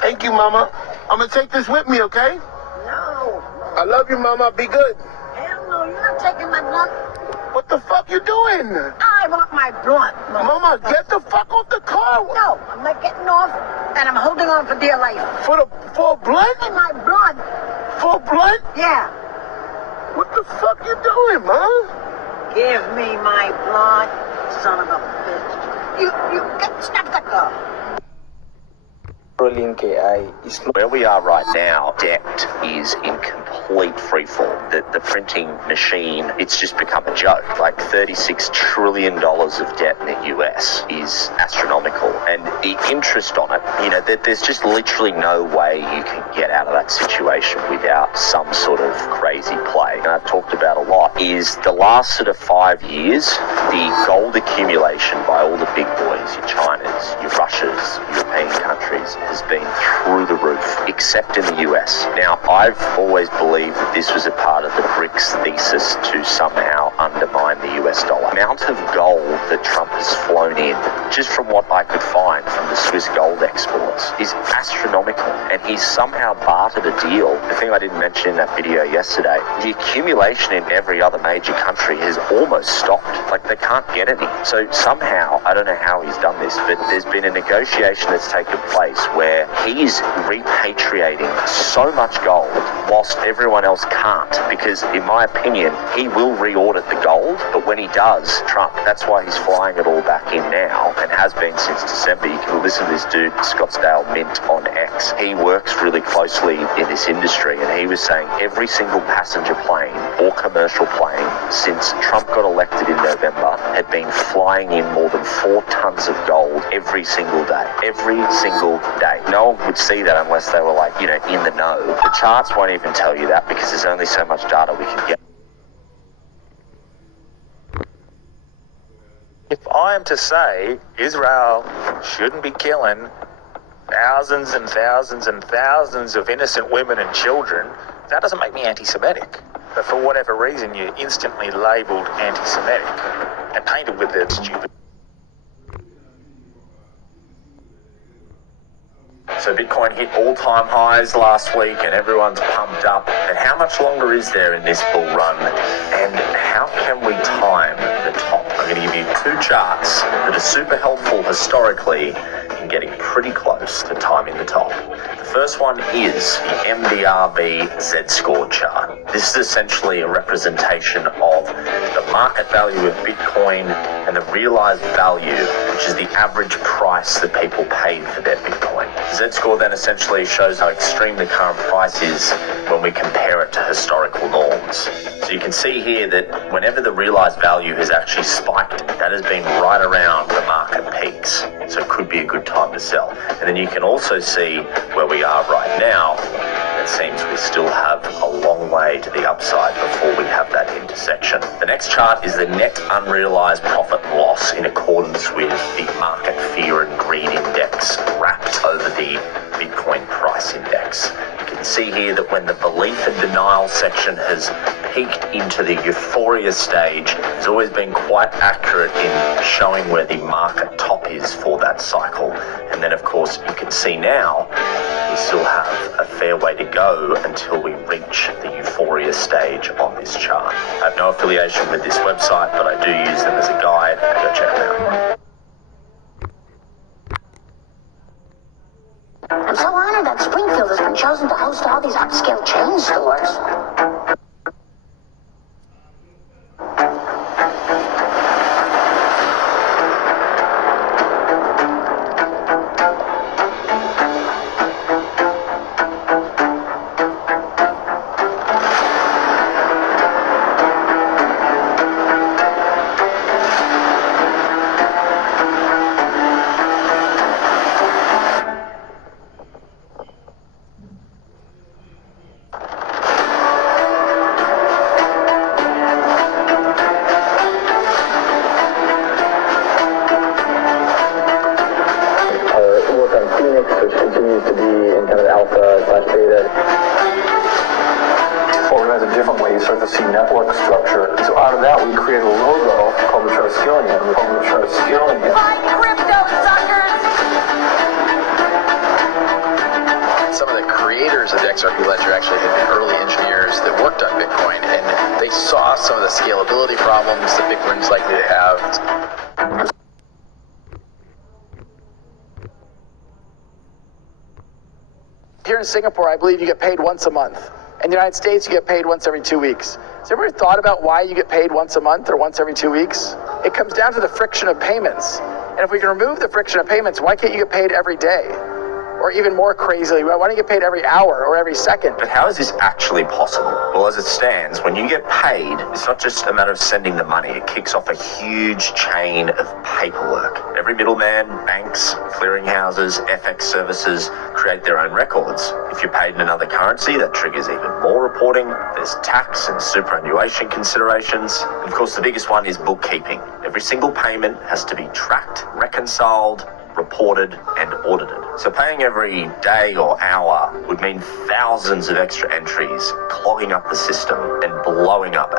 Thank you, Mama. I'm gonna take this with me, okay? No. I love you, Mama. Be good. Hell no, you're not taking my blunt. What the fuck you doing? I want my blunt. Mama, get the fuck off the car. No, I'm not getting off, and I'm holding on for dear life. For a blunt? Give me my blunt. For a blunt? Yeah. What the fuck you doing, Mom? Give me my blunt, son of a bitch. You stop the car. Where we are right now, debt is in complete freefall. The printing machine, it's just become a joke. Like $36 trillion of debt in the US is astronomical. And the interest on it, there's just literally no way you can get out of that situation without some sort of crazy play. And I've talked about a lot, is the last sort of 5 years, the gold accumulation by all the big boys, your Chinas, your Russias, European countries, has been through the roof, except in the US. Now, I've always believed that this was a part of the BRICS thesis to somehow undermine the US dollar. The amount of gold that Trump has flown in, just from what I could find from the Swiss gold exports, is astronomical. And he's somehow bartered a deal. The thing I didn't mention in that video yesterday, the accumulation in every other major country has almost stopped. Like, they can't get any. So somehow, I don't know how he's done this, but there's been a negotiation that's taken place where he's repatriating so much gold whilst everyone else can't, because in my opinion he will reaudit the gold, but when he does, Trump, that's why he's flying it all back in now and has been since December. You can listen to this dude, Scottsdale Mint, on X. He works really closely in this industry, and he was saying every single passenger plane or commercial plane since Trump got elected in November had been flying in more than 4 tons of gold every single day. Every single day. No one would see that unless they were like, in the know. The charts won't even tell you that because there's only so much data we can get. If I am to say Israel shouldn't be killing thousands and thousands and thousands of innocent women and children, that doesn't make me anti-Semitic. But for whatever reason, you're instantly labelled anti-Semitic and painted with that stupid. So Bitcoin hit all-time highs last week and everyone's pumped up. And how much longer is there in this bull run? And how can we time the top? I'm going to give you 2 charts that are super helpful historically in getting pretty close to timing the top. The first one is the MDRV Z-score chart. This is essentially a representation of the market value of Bitcoin and the realized value, which is the average price that people paid for their Bitcoin. Z-score then essentially shows how extreme the current price is when we compare it to historical norms. So you can see here that whenever the realized value has actually spiked, that has been right around the market peaks. So it could be a good time to sell. And then you can also see where we are right now. It seems we still have a long way to the upside before we have that intersection. The next chart is the net unrealized profit and loss in accordance with the market fear and greed index wrapped over the Bitcoin price index. You can see here that when the belief and denial section has peaked into the euphoria stage, it's always been quite accurate in showing where the market top is for that cycle. And then of course you can see now we still have a fair way to go until we reach the euphoria stage on this chart. I have no affiliation with this website, but I do use them as a guide. Go check them out. I'm so honored that Springfield has been chosen to host all these upscale chain stores. Which continues to be in kind of alpha/beta. Organize it differently, you start to see network structure. So out of that, we create a logo called the Triskelion. We call it the Triskelion. Buy crypto, suckers! of the XRP ledger actually had been early engineers that worked on Bitcoin, and they saw some of the scalability problems that Bitcoin is likely to have. Here in Singapore, I believe you get paid once a month. In the United States, you get paid once every 2 weeks. Has everybody thought about why you get paid once a month or once every 2 weeks? It comes down to the friction of payments. And if we can remove the friction of payments, why can't you get paid every day? Or even more crazily, why don't you get paid every hour or every second? But how is this actually possible? Well, as it stands, when you get paid, it's not just a matter of sending the money. It kicks off a huge chain of paperwork. Every middleman, banks, clearinghouses, FX services create their own records. If you're paid in another currency, that triggers even more reporting. There's tax and superannuation considerations. And of course, the biggest one is bookkeeping. Every single payment has to be tracked, reconciled, reported and audited. So paying every day or hour would mean thousands of extra entries, clogging up the system and blowing up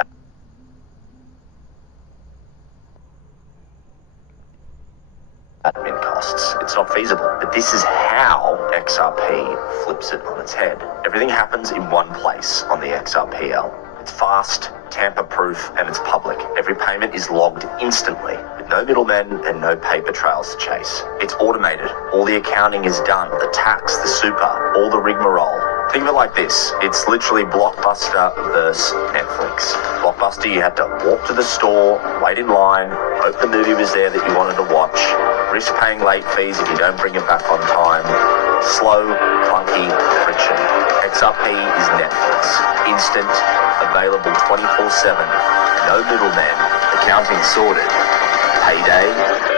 admin costs. It's not feasible. But this is how XRP flips it on its head. Everything happens in one place on the XRPL. It's fast, tamper-proof, and it's public. Every payment is logged instantly, with no middlemen and no paper trails to chase. It's automated. All the accounting is done. The tax, the super, all the rigmarole. Think of it like this. It's literally Blockbuster versus Netflix. Blockbuster, you had to walk to the store, wait in line, hope the movie was there that you wanted to watch, risk paying late fees if you don't bring it back on time. Slow, clunky, friction. XRP is Netflix. Instant, available 24/7. No middleman. Accounting sorted. Payday